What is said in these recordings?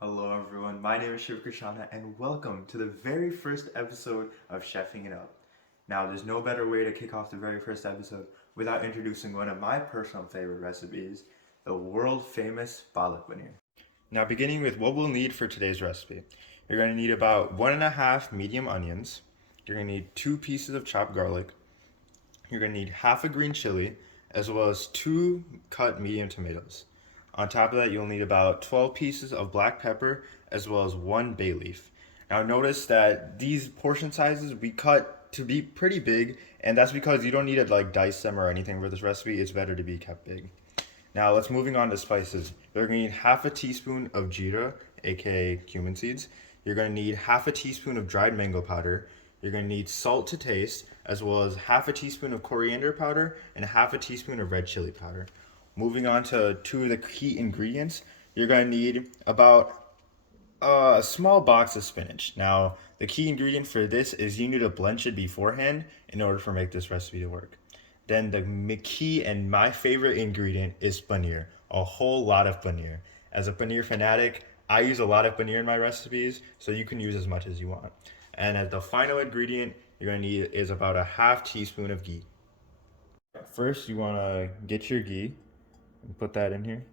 Hello everyone, my name is Shiv Krishana and welcome to the very first episode of Chefing It Up. Now there's no better way to kick off the very first episode without introducing one of my personal favorite recipes, the world famous Palak Paneer. Now beginning with what we'll need for today's recipe. You're going to need about 1.5 medium onions, you're going to need 2 pieces of chopped garlic, you're going to need half a green chili, as well as 2 cut medium tomatoes. On top of that, you'll need about 12 pieces of black pepper, as well as 1 bay leaf. Now notice that these portion sizes we cut to be pretty big, and that's because you don't need to like dice them or anything for this recipe. It's better to be kept big. Now let's moving on to spices. You're gonna need half a teaspoon of jeera, aka cumin seeds. You're gonna need half a teaspoon of dried mango powder. You're gonna need salt to taste, as well as half a teaspoon of coriander powder and half a teaspoon of red chili powder. Moving on to 2 of the key ingredients, you're gonna need about a small box of spinach. Now, the key ingredient for this is you need to blanch it beforehand in order for make this recipe to work. Then the key and my favorite ingredient is paneer, a whole lot of paneer. As a paneer fanatic, I use a lot of paneer in my recipes, so you can use as much as you want. And as the final ingredient you're gonna need is about a half teaspoon of ghee. First, you wanna get your ghee and put that in here.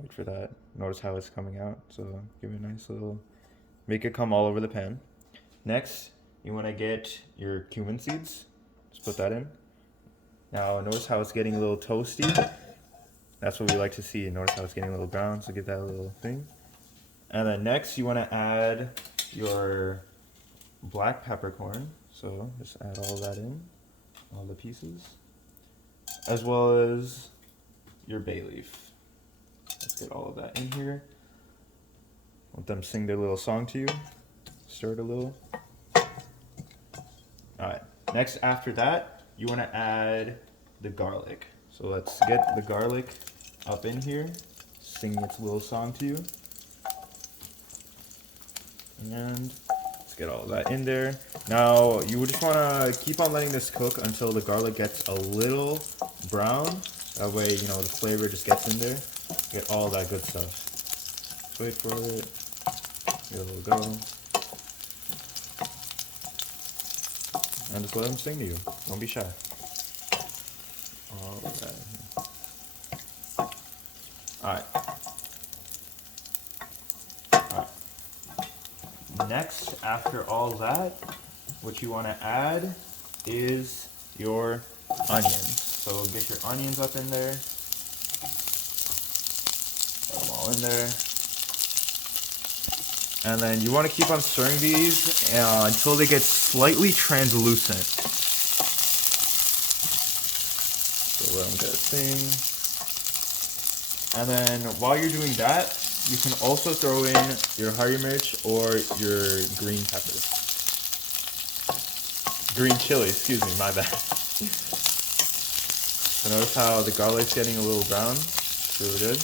Wait for that. Notice how it's coming out. So give it a nice little, make it come all over the pan. Next, you want to get your cumin seeds. Just put that in. Now notice how it's getting a little toasty. That's what we like to see. Notice how it's getting a little brown. So give that a little thing. And then next, you want to add your black peppercorn. So just add all that in, all the pieces, as well as your bay leaf. Let's get all of that in here. Let them sing their little song to you. Stir it a little. Alright, next after that, you want to add the garlic. So let's get the garlic up in here, sing its little song to you. And let's get all of that in there. Now, you would just want to keep on letting this cook until the garlic gets a little brown. That way, the flavor just gets in there. Get all that good stuff. Just wait for it. Give it a little go. And just let them sing to you. Don't be shy. Alright. Alright. Next, after all that, what you want to add is your onions. So get your onions up in there. Put them all in there. And then you want to keep on stirring these until they get slightly translucent. So let them get a thing. And then while you're doing that, you can also throw in your hari mirch or your green peppers. Green chili, excuse me, my bad. So notice how the garlic's getting a little brown. It's really good.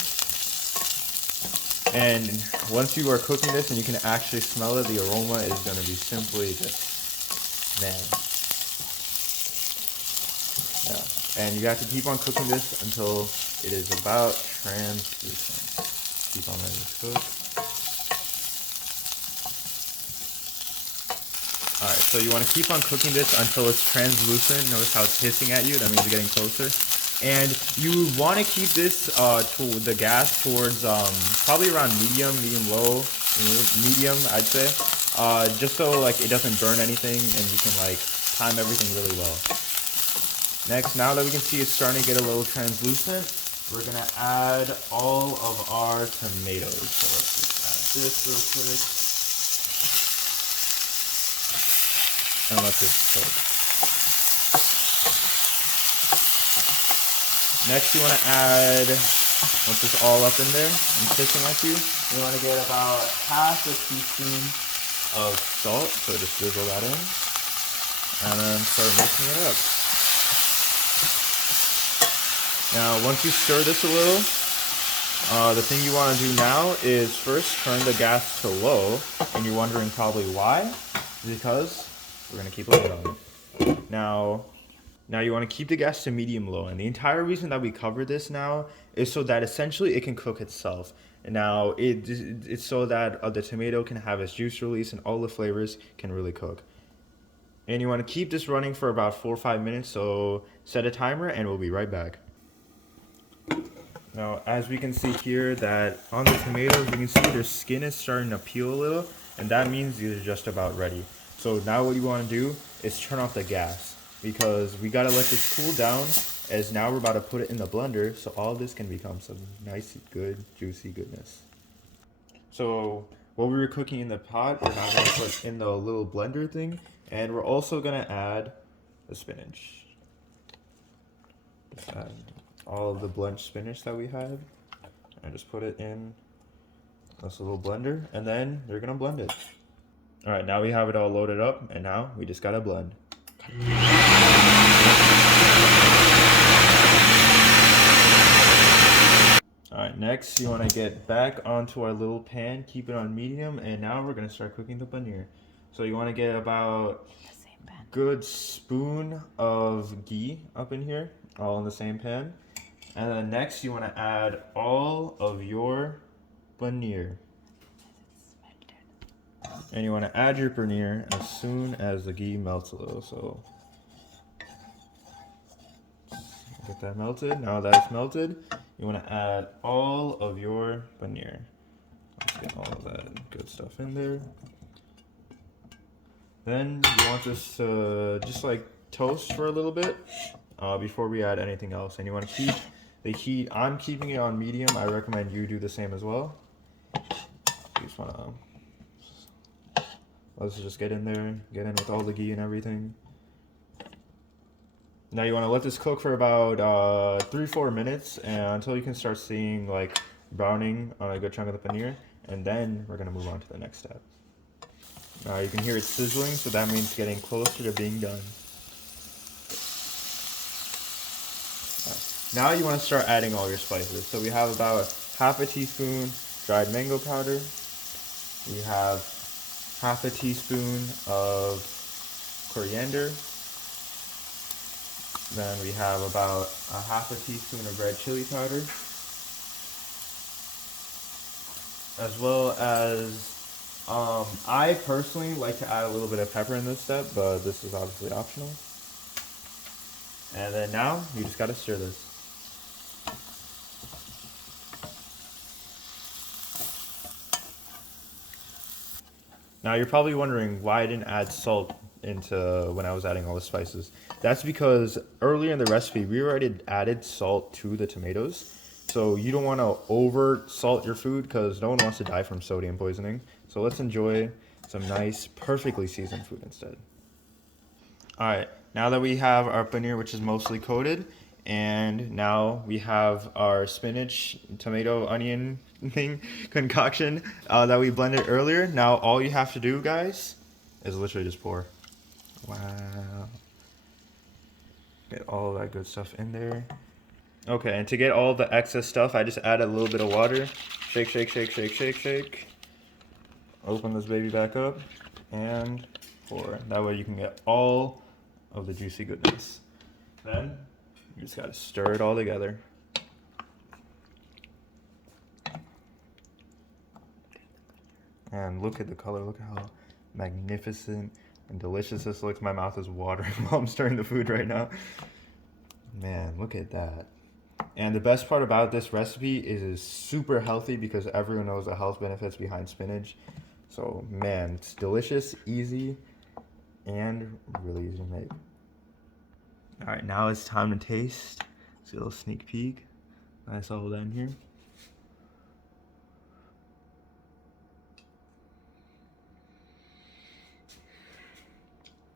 And once you are cooking this and you can actually smell it, the aroma is going to be simply just, man. Yeah. And you have to keep on cooking this until it is about translucent. Keep on letting this cook. Alright, so you want to keep on cooking this until it's translucent. Notice how it's hissing at you. That means you're getting closer. And you want to keep this to the gas towards probably around medium low, medium I'd say, just so like it doesn't burn anything and you can like time everything really well. Next, now that we can see it's starting to get a little translucent, we're gonna add all of our tomatoes. So let's just add this real quick, and let this cook. Next, you want to add, once it's all up in there and kissing at you, you want to get about half a teaspoon of salt. So just drizzle that in, and then start mixing it up. Now, once you stir this a little, the thing you want to do now is first turn the gas to low, and you're wondering probably why, because we're going to keep a lid on it. Now, Now you want to keep the gas to medium low, and the entire reason that we cover this now is so that essentially it can cook itself. Now it's so that the tomato can have its juice release and all the flavors can really cook. And you want to keep this running for about 4 or 5 minutes, so set a timer and we'll be right back. Now, as we can see here that on the tomatoes, you can see their skin is starting to peel a little, and that means these are just about ready. So now what you want to do is turn off the gas, because we got to let this cool down, as now we're about to put it in the blender, so all this can become some nice, good, juicy goodness. So what we were cooking in the pot, we're now going to put in the little blender thing, and we're also going to add the spinach. Just add all of the blanched spinach that we have, and just put it in this little blender, and then you're gonna blend it. All right, now we have it all loaded up, and now we just gotta blend. All right, next you want to get back onto our little pan, keep it on medium, and now we're gonna start cooking the paneer. So you want to get about a good spoon of ghee up in here, all in the same pan. And then next you want to add all of your paneer. And you want to add your paneer as soon as the ghee melts a little. So get that melted. Now that it's melted, you want to add all of your paneer. Let's get all of that good stuff in there. Then you want this to just like toast for a little bit before we add anything else. And you want to keep the heat, I'm keeping it on medium. I recommend you do the same as well. You just want to, let's just get in there, get in with all the ghee and everything. Now you want to let this cook for about 3-4 minutes until you can start seeing like browning on a good chunk of the paneer. And then we're going to move on to the next step. Now you can hear it sizzling, so that means getting closer to being done. Now you want to start adding all your spices. So we have about half a teaspoon dried mango powder. We have half a teaspoon of coriander. Then we have about a half a teaspoon of red chili powder. As well as, I personally like to add a little bit of pepper in this step, but this is obviously optional. And then now you just gotta stir this. Now you're probably wondering why I didn't add salt into when I was adding all the spices. That's because earlier in the recipe we already added salt to the tomatoes. So you don't want to over salt your food because no one wants to die from sodium poisoning. So let's enjoy some nice, perfectly seasoned food instead. All right, now that we have our paneer, which is mostly coated, and now we have our spinach, tomato, onion thing concoction that we blended earlier. Now all you have to do, guys, is literally just pour. Wow. Get all that good stuff in there. Okay, and to get all the excess stuff, I just add a little bit of water. Shake, shake, shake, shake, shake, shake. Open this baby back up and pour. That way you can get all of the juicy goodness. Then you just gotta stir it all together. And look at the color, look at how magnificent and delicious this looks. My mouth is watering while I'm stirring the food right now. Man, look at that. And the best part about this recipe is it's super healthy because everyone knows the health benefits behind spinach. So man, it's delicious, easy, and really easy to make. All right, now it's time to taste. See a little sneak peek. Nice all down here.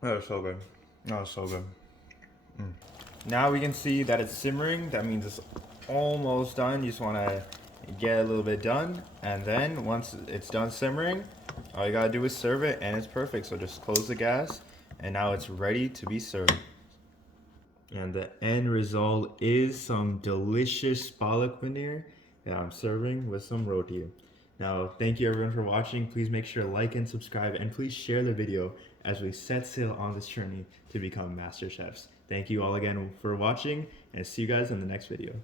That was so good. That was so good. Now we can see that it's simmering. That means it's almost done. You just want to get a little bit done. And then once it's done simmering, all you got to do is serve it and it's perfect. So just close the gas and now it's ready to be served. And the end result is some delicious Palak paneer that I'm serving with some roti. Now, thank you everyone for watching. Please make sure to like and subscribe and please share the video as we set sail on this journey to become master chefs. Thank you all again for watching, and see you guys in the next video.